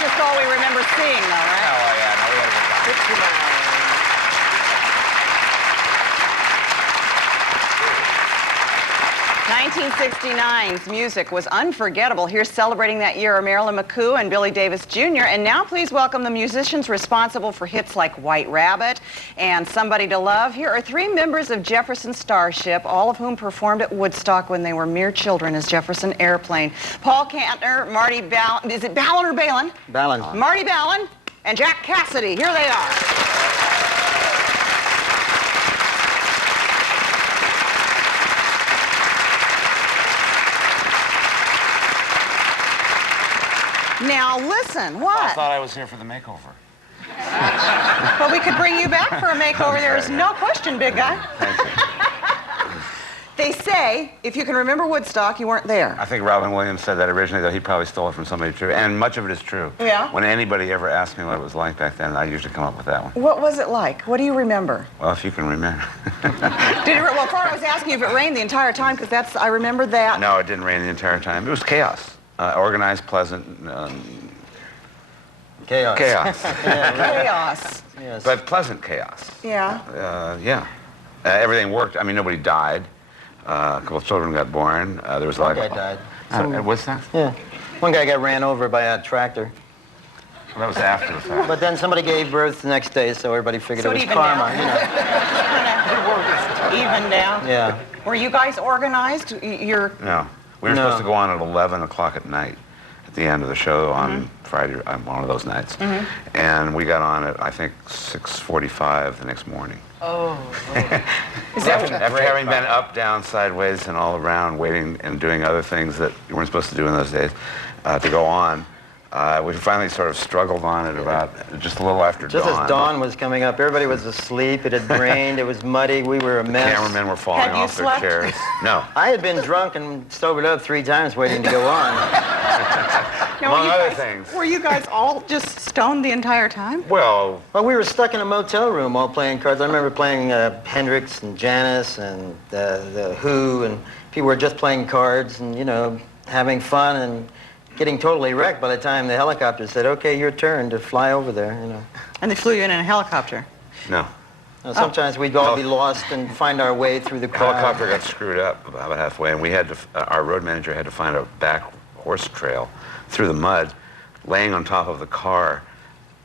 just all we remember seeing, though, right? Oh, yeah, no, we had a good time. 69. 1969's music was unforgettable. Here celebrating that year are Marilyn McCoo and Billy Davis Jr. And now please welcome the musicians responsible for hits like White Rabbit and Somebody to Love. Here are three members of Jefferson Starship, all of whom performed at Woodstock when they were mere children as Jefferson Airplane. Paul Kantner, Marty Ballin, is it Ballin or Balin? Ballin. Marty Ballin and Jack Cassidy. Here they are. Now listen, what? I thought I was here for the makeover. Well, we could bring you back for a makeover. There's no question, big guy. Thank you. They say, if you can remember Woodstock, you weren't there. I think Robin Williams said that originally, though he probably stole it from somebody too, and much of it is true. Yeah? When anybody ever asked me what it was like back then, I usually come up with that one. What was it like? What do you remember? Well, if you can remember. Well, Far, I was asking you if it rained the entire time, because I remember that. No, it didn't rain the entire time. It was chaos. Organized, pleasant. Chaos. Chaos. Chaos. Yes. But pleasant chaos. Yeah. Yeah. Everything worked. I mean, nobody died. A couple of children got born. There was a lot One of... guy died. What's that? Yeah. One guy got ran over by a tractor. Well, that was after the fact. But then somebody gave birth the next day, so everybody figured So it was even karma. down. You know. Even down. Yeah. Were you guys organized? You're... No. We were supposed to go on at 11 o'clock at night at the end of the show on Friday, one of those nights. And we got on at, I think, 6:45 the next morning. Oh. After having been up, down, sideways, and all around, waiting and doing other things that you weren't supposed to do in those days, to go on, we finally sort of struggled on at about just a little after dawn. Just as dawn was coming up, everybody was asleep. It had rained. It was muddy. We were a mess. Cameramen were falling off their chairs. No. I had been drunk and sobered up 3 times waiting to go on. Now, Among other things. Were you guys all just stoned the entire time? Well, We were stuck in a motel room all playing cards. I remember playing Hendrix and Janis and the Who, and people were just playing cards and, you know, having fun and getting totally wrecked by the time the helicopter said, okay, your turn to fly over there, you know. And they flew you in a helicopter? no. Now, sometimes we'd all be lost and find our way through the The crowd. helicopter got screwed up about halfway, and we had to, our road manager had to find a back horse trail through the mud, laying on top of the car,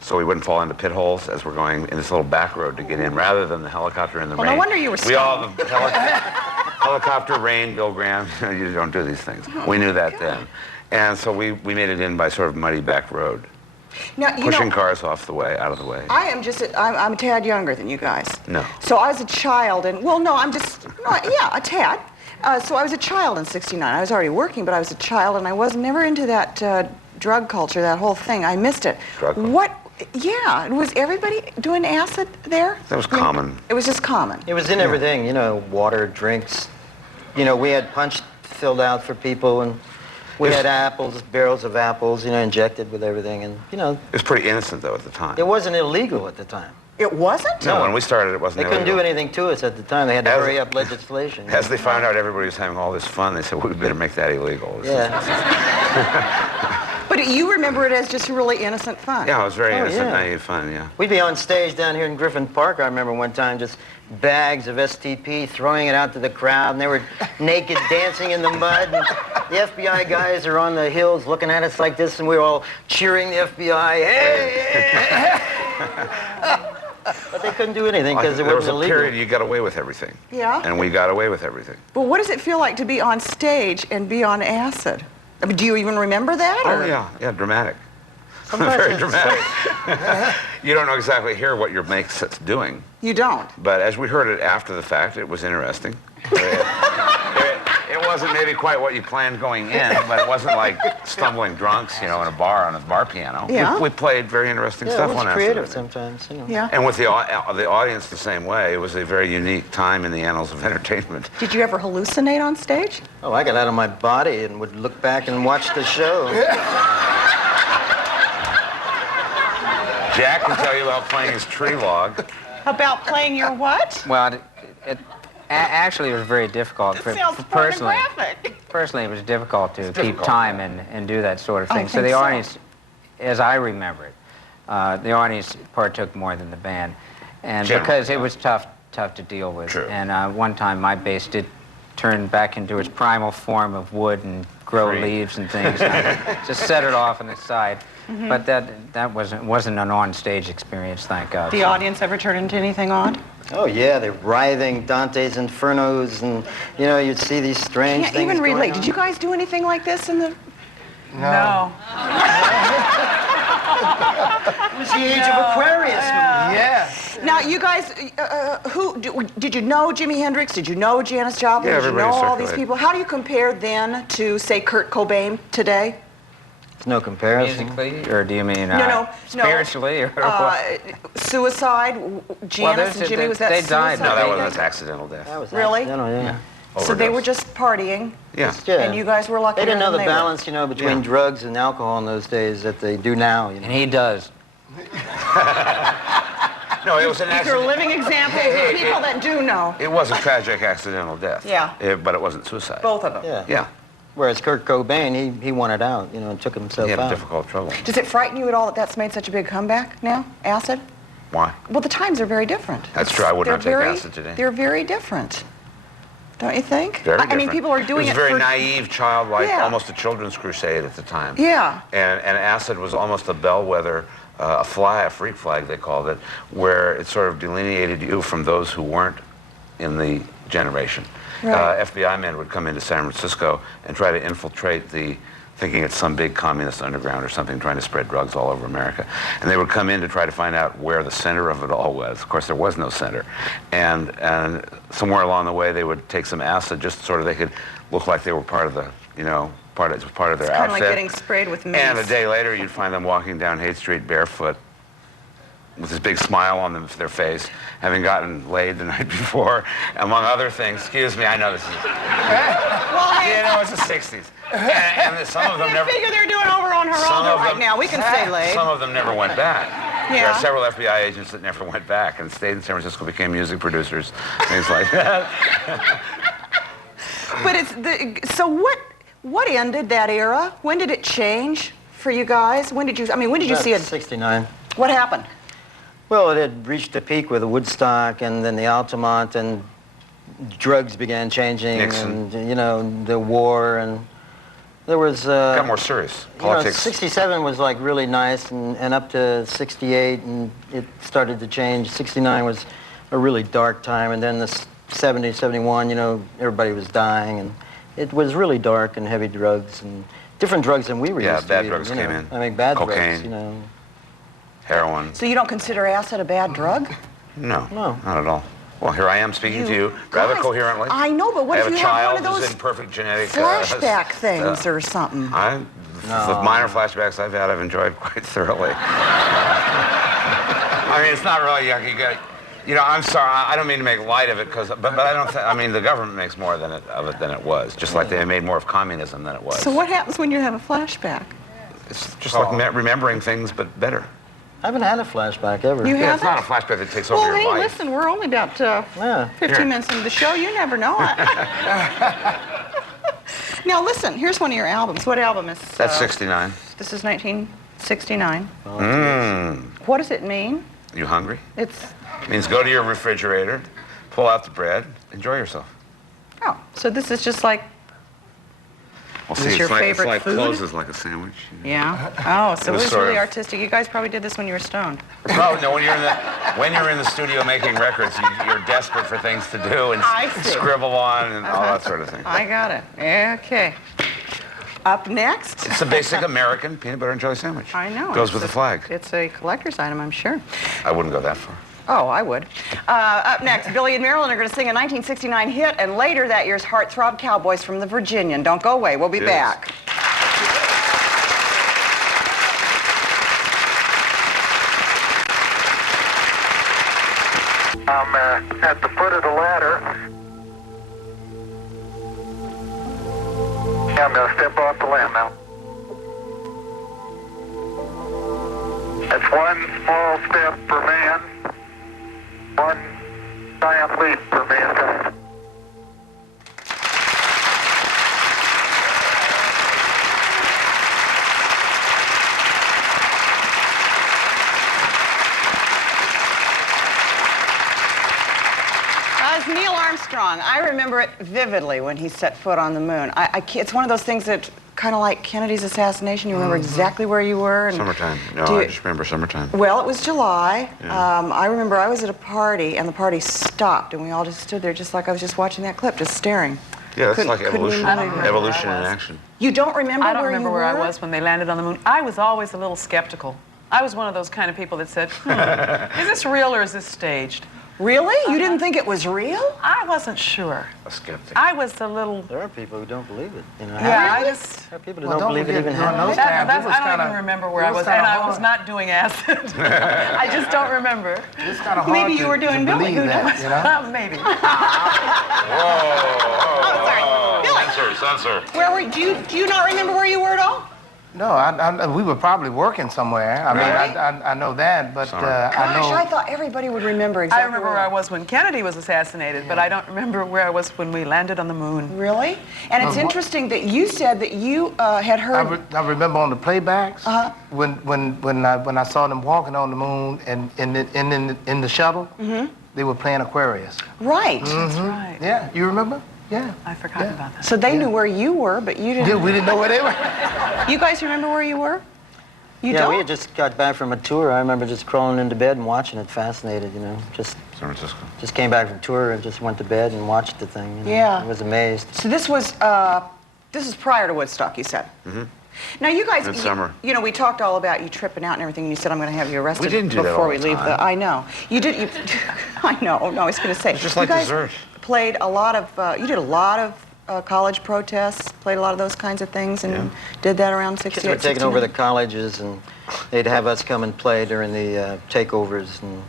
so we wouldn't fall into pit holes as we're going in this little back road to get in, rather than the helicopter in the rain. No wonder you were We all, the helicopter, rain, Bill Graham, you don't do these things. We knew that then. And so we made it in by sort of muddy back road, Now, pushing cars off the way, out of the way. I'm a tad younger than you guys. No. So I was a child, and, well, no, yeah, a tad. So I was a child in '69. I was already working, but I was a child, and I was never into that drug culture, that whole thing. I missed it. Drug culture. What? Yeah, was everybody doing acid there? That was common. It was just common. It was in everything, you know, water, drinks. You know, we had punch filled out for people, and we had apples, barrels of apples, you know, injected with everything, and, you know. It was pretty innocent, though, at the time. It wasn't illegal at the time. It wasn't? No, when we started, it wasn't They couldn't do illegal. anything to us at the time. They had to hurry up legislation. As they found out everybody was having all this fun, they said, well, we better make that illegal. Yeah. But you remember it as just really innocent fun. Yeah, it was very innocent, yeah. naive fun, yeah. We'd be on stage down here in Griffin Park, I remember one time, just bags of STP, throwing it out to the crowd, and they were naked dancing in the mud, and the FBI guys are on the hills looking at us like this, and we were all cheering the FBI, hey! But they couldn't do anything because it There was wasn't a illegal. period you got away with everything. Yeah? And we got away with everything. But what does it feel like to be on stage and be on acid? I mean, do you even remember that? Oh, or? yeah, dramatic. Sometimes Very it's- dramatic. You don't know exactly hear what your make's doing. You don't? But as we heard it after the fact, it was interesting. It wasn't maybe quite what you planned going in, but it wasn't like stumbling drunks, you know, in a bar on a bar piano. Yeah. We played very interesting Yeah, stuff it was one after creative the other. sometimes, you know. Yeah. And with the audience the same way, it was a very unique time in the annals of entertainment. Did you ever hallucinate on stage? Oh, I got out of my body and would look back and watch the show. Jack can tell you about playing his tree log. About playing your what? Well, actually, it was very difficult. It sounds Personally, pornographic. it was difficult to keep difficult. time and do that sort of I thing. So think the so. audience as I remember it. The audience partook more than the band, and Generally, because it yeah. was tough to deal with. True. And one time my bass did turn back into its primal form of wood and grow Free. leaves and things. And just set it off on the side. But that wasn't an on-stage experience, thank God. The audience ever turned into anything odd? Oh yeah, they're writhing Dante's Infernos, and you know, you'd see these strange Can't things even going relate. on. Did you guys do anything like this in the... No. It was the age of Aquarius. Yeah. Now, you guys, did you know Jimi Hendrix? Did you know Janis Joplin? Yeah, did you know everybody all these circulated. people? How do you compare then to, say, Kurt Cobain today? There's no comparison. Musically, or do you mean No. spiritually, or what? Suicide, Janis and Jimmy, was that they died. suicide? No, that They- wasn't accidental death. That was Really? accidental, yeah. So they were Overdose. just partying, Yeah. Yeah. and you guys were lucky. They didn't know the than they were. balance, you know, between Yeah. drugs and alcohol in those days that they do now. You know. And he does. No, it was an These are accident. living examples of people that do know. It was a tragic accidental death. Yeah. But it wasn't suicide. Both of them. Yeah. Yeah. Whereas Kurt Cobain, he won it out, you know, and took himself He had out. difficult trouble. Does it frighten you at all that that's made such a big comeback now, acid? Why? Well, the times are very different. That's true. I would not They're take very- acid today. They're very different. Don't you think? Very I mean, different. people are doing it was very for... naive, childlike, Yeah. almost a children's crusade at the time. Yeah. And acid was almost a bellwether, a freak flag, they called it, where it sort of delineated you from those who weren't in the generation. Right. FBI men would come into San Francisco and try to infiltrate thinking it's some big communist underground or something, trying to spread drugs all over America. And they would come in to try to find out where the center of it all was. Of course, there was no center. And somewhere along the way, they would take some acid just sort of they could look like they were part of the, you know, part of their It's outfit. kind of like getting sprayed with mace. And a day later, you'd find them walking down Haight Street barefoot with this big smile on their face, having gotten laid the night before, among other things. Excuse me, I know this is... Well, You know, it's the 60s. And some of them I never... figure they're doing over on Geraldo right now. We can say laid. Some of them never went back. There Yeah. are several FBI agents that never went back and stayed in San Francisco, became music producers, things like that. But so what ended that era? When did it change for you guys? When did you see it? 69. What happened? Well, it had reached a peak with the Woodstock and then the Altamont, and drugs began changing, Nixon. and you know, the war, and there was Got more serious. Politics. 67 was like really nice, and up to 68, and it started to change. 69 was a really dark time, and then the 70, 71, you know, everybody was dying, and it was really dark and heavy drugs and different drugs than we were Yeah, used to. bad even, drugs you know. came in. I mean, bad Cocaine. drugs, you know. Heroin. So you don't consider acid a bad drug? No, No. not at all. Well, here I am speaking to you rather guys, coherently. I know, but what I if have you a have child one of who's those in perfect genetic flashback things or something? The minor flashbacks I've had, I've enjoyed quite thoroughly. I mean, it's not really, you got, you know, I'm sorry, I don't mean to make light of it, but I don't think, I mean, the government makes more of it than it was, just like they made more of communism than it was. So what happens when you have a flashback? It's just like remembering things, but better. I haven't had a flashback ever. You Yeah, have it's not a flashback that takes Well, over hey, your life. listen, we're only about Yeah. 15 Here. minutes into the show. You never know. Now, listen, here's one of your albums. What album is That's 69. This is 1969. Mmm. What does it mean? You hungry? It's, It means go to your refrigerator, pull out the bread, enjoy yourself. oh, so this is just like, Well, Is this your favorite it's like food? closes like a sandwich. yeah. Oh, so It it was was sort really of- artistic. You guys probably did this when you were stoned. No, when you're in the studio making records, you're desperate for things to do and I see. scribble on and all that sort of thing. I got it. Okay. Up next. It's the basic American peanut butter and jelly sandwich. I know. Goes It's with the a- flag. It's a collector's item, I'm sure. I wouldn't go that far. Oh, I would. Up next, Billy and Marilyn are going to sing a 1969 hit, and later that year's Heartthrob Cowboys from the Virginian. Don't go away. We'll be Yes. back. I'm at the foot of the ladder. I'm going to step off the ladder now. That's one small step for man, one giant leap for mankind. Armstrong. I remember it vividly when he set foot on the moon. It's one of those things that kind of like Kennedy's assassination. You remember exactly where you were. And Summertime. No, I just remember summertime. Well, it was July. Yeah. I remember I was at a party, and the party stopped, and we all just stood there just like I was just watching that clip, just staring. Yeah, that's like Couldn't evolution. I don't remember Evolution where I in was. action. You don't remember I don't where remember you where I were? was when they landed on the moon. I was always a little skeptical. I was one of those kind of people that said, is this real or is this staged? Really? You didn't think it was real? I wasn't sure. A skeptic. I was a little... There are people who don't believe it. You know. Yeah, I just... There are people who Well, don't don't believe it forget, even during those happened. times, it was I don't kinda- even remember where it I was was, kinda and I was hard. not doing acid. I just don't remember. It's kind of hard Maybe you to- were doing to Billy, believe who that, knows? you know? Maybe. Oh, sorry. Billy, Censor. where were do you not remember where you were at all? No, we were probably working somewhere. I mean, Really? I know that, but Sorry. I know. Gosh, I thought everybody would remember exactly I remember where I was when Kennedy was assassinated, but I don't remember where I was when we landed on the moon. Really? And it's Well, what- interesting that you said that you had heard... I remember on the playbacks when I saw them walking on the moon and in the shuttle, they were playing Aquarius. Right. That's right. Yeah, you remember? Yeah. I forgot about that. So they knew where you were, but you didn't. We didn't know where they were. You guys remember where you were? You Yeah, don't? we had just got back from a tour. I remember just crawling into bed and watching it, fascinated, you know. Just San Francisco. came back from tour and just went to bed and watched the thing. You know. Yeah. I was amazed. So this is prior to Woodstock, you said? Mm-hmm. Now you guys, Midsummer. you know, we talked all about you tripping out and everything, and you said I'm going to have you arrested We didn't do that before all we the leave time. I know. You did, I know, no, I was going to say. It's just you like guys dessert. played a lot of, you did a lot of college protests, played a lot of those kinds of things, and did that around 68, Kids were taking over the 69? colleges, and they'd have us come and play during the takeovers, and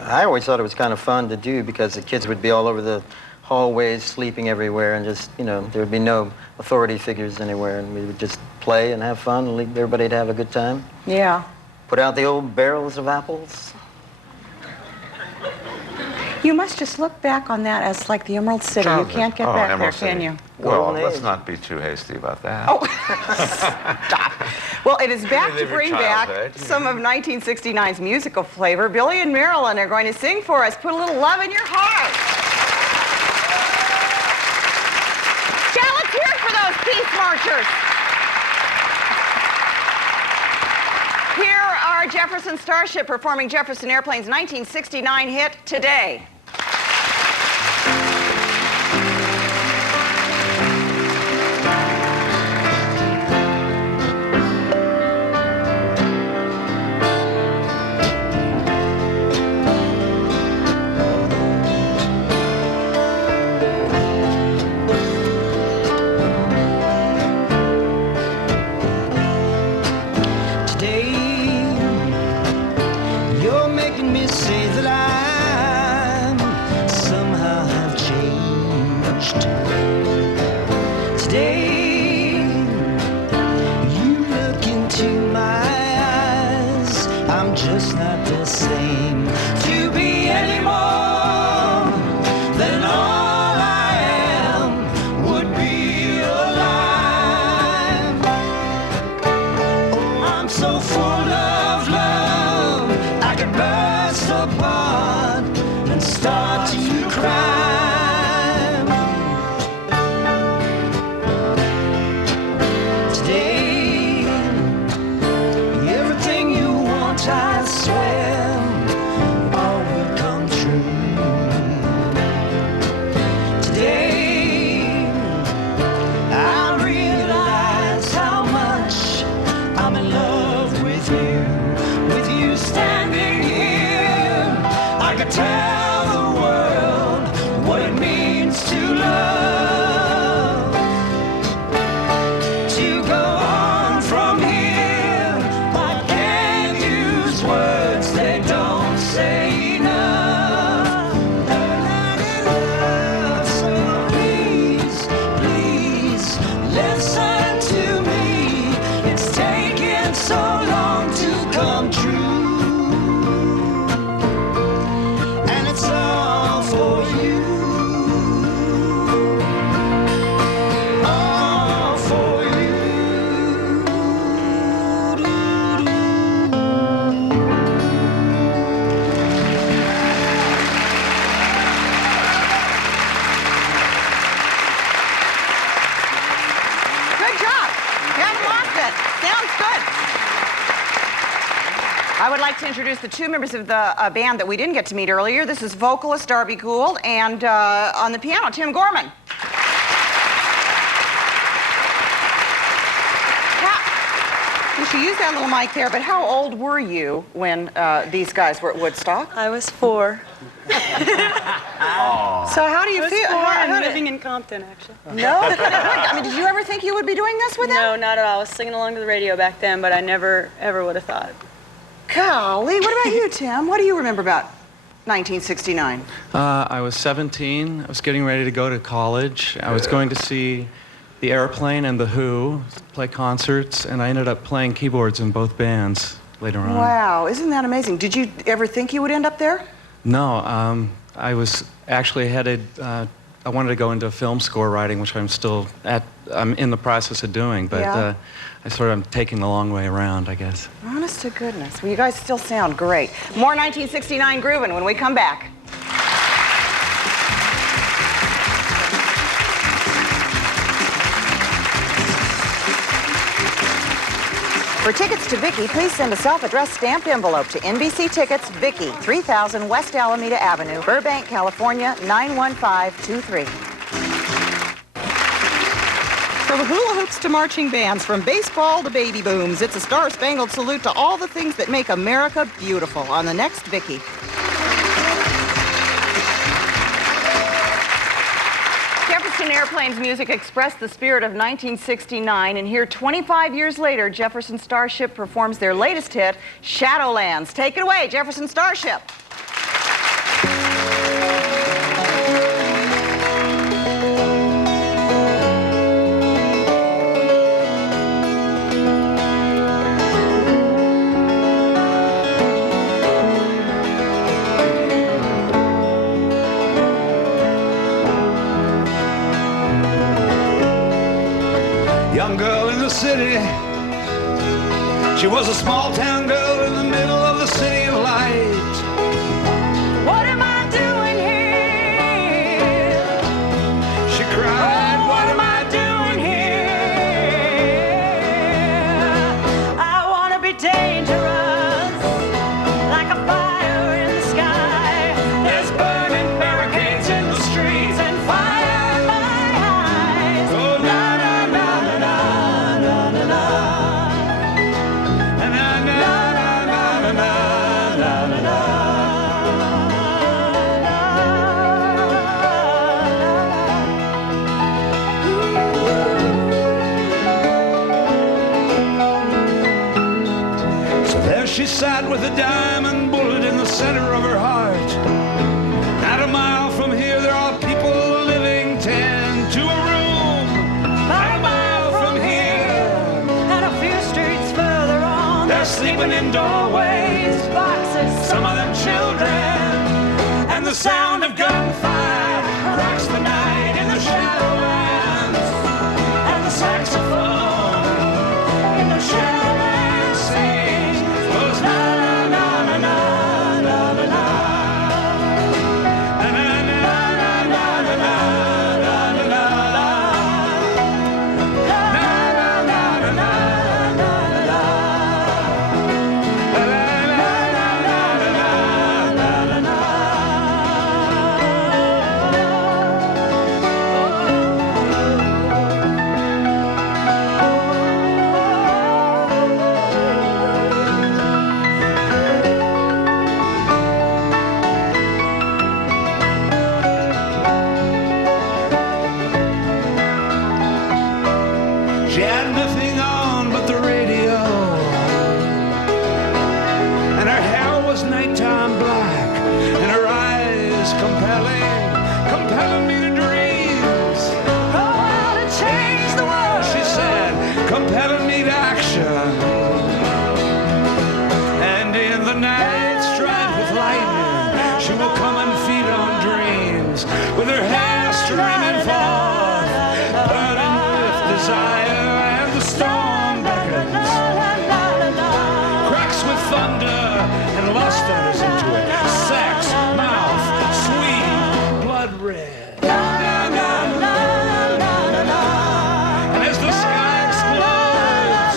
I always thought it was kind of fun to do because the kids would be all over the hallways, sleeping everywhere, and just, you know, there would be no authority figures anywhere, and we would just play and have fun, and everybody'd have a good time. Yeah. Put out the old barrels of apples. You must just look back on that as like the Emerald City. You can't get back there, Emerald can City. you? Well, Golden let's age. not be too hasty about that. Oh, stop. Well, it is back to Relive your bring back childhood. some of 1969's musical flavor. Billy and Marilyn are going to sing for us. Put a little love in your heart. Yeah, let's hear it for those peace marchers. Here are Jefferson Starship performing Jefferson Airplane's 1969 hit, Today. Today, you're making me say that I'm sounds good. I would like to introduce the two members of the band that we didn't get to meet earlier. This is vocalist Darby Gould and on the piano, Tim Gorman. You should use that little mic there, but how old were you when these guys were at Woodstock? I was 4. So how do you feel? I'm living in Compton, actually. No? I mean, did you ever think you would be doing this with them? No, not at all. I was singing along to the radio back then, but I never, ever would have thought. Golly, what about you, Tim? What do you remember about 1969? I was 17. I was getting ready to go to college. I was going to see the Airplane and the Who play concerts, and I ended up playing keyboards in both bands later on. Wow, isn't that amazing? Did you ever think you would end up there? No, I was actually headed, I wanted to go into film score writing, which I'm in the process of doing, but Yeah. I'm taking the long way around, I guess. Honest to goodness. Well, you guys still sound great. More 1969 groovin' when we come back. For tickets to Vicki, please send a self-addressed stamped envelope to NBC Tickets, Vicki, 3000 West Alameda Avenue, Burbank, California, 91523. From hula hoops to marching bands, from baseball to baby booms, it's a star-spangled salute to all the things that make America beautiful on the next Vicki. Jefferson Airplane's music expressed the spirit of 1969, and here 25 years later, Jefferson Starship performs their latest hit, Shadowlands. Take it away, Jefferson Starship. Young girl in the city. She was a small town girl in the middle of the city of light. What am I doing here? She cried, what am I doing here? I want to be dangerous, like a fire in the sky. There's burning barricades in the streets and fire in my eyes. Oh, na na na na na na na na na na na na na na. So there she sat with a diamond bullet in the center of her heart. Not a mile from here, there are people living 10 to a room. Not a mile from here, and a few streets further on, they're sleeping in doorways, boxes, some of them children. And the sound of gunfire rocks the night in the Shadowlands. And the saxophone in the Shadowlands sings goes na na na na na na na na. Na na na na na na na na na na. Na na na na na na na na. La la la la la la la la la. She had nothing on but the radio, and her hair was nighttime black, and her eyes compelling me to dreams. Oh, how to change the world, she said, compelling me to action. And in the night, striped with lightning, she will come and feed on dreams, with her hair streaming forth, burning with desire. And the storm beckons, cracks with thunder, and lust enters into it. Sex, mouth, sweet, blood red. And as the sky explodes,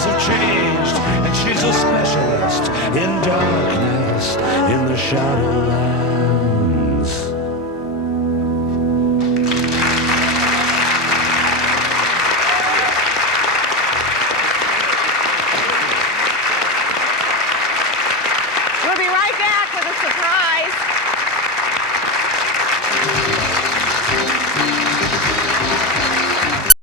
times have changed, and she's a specialist in darkness in the Shadowlands.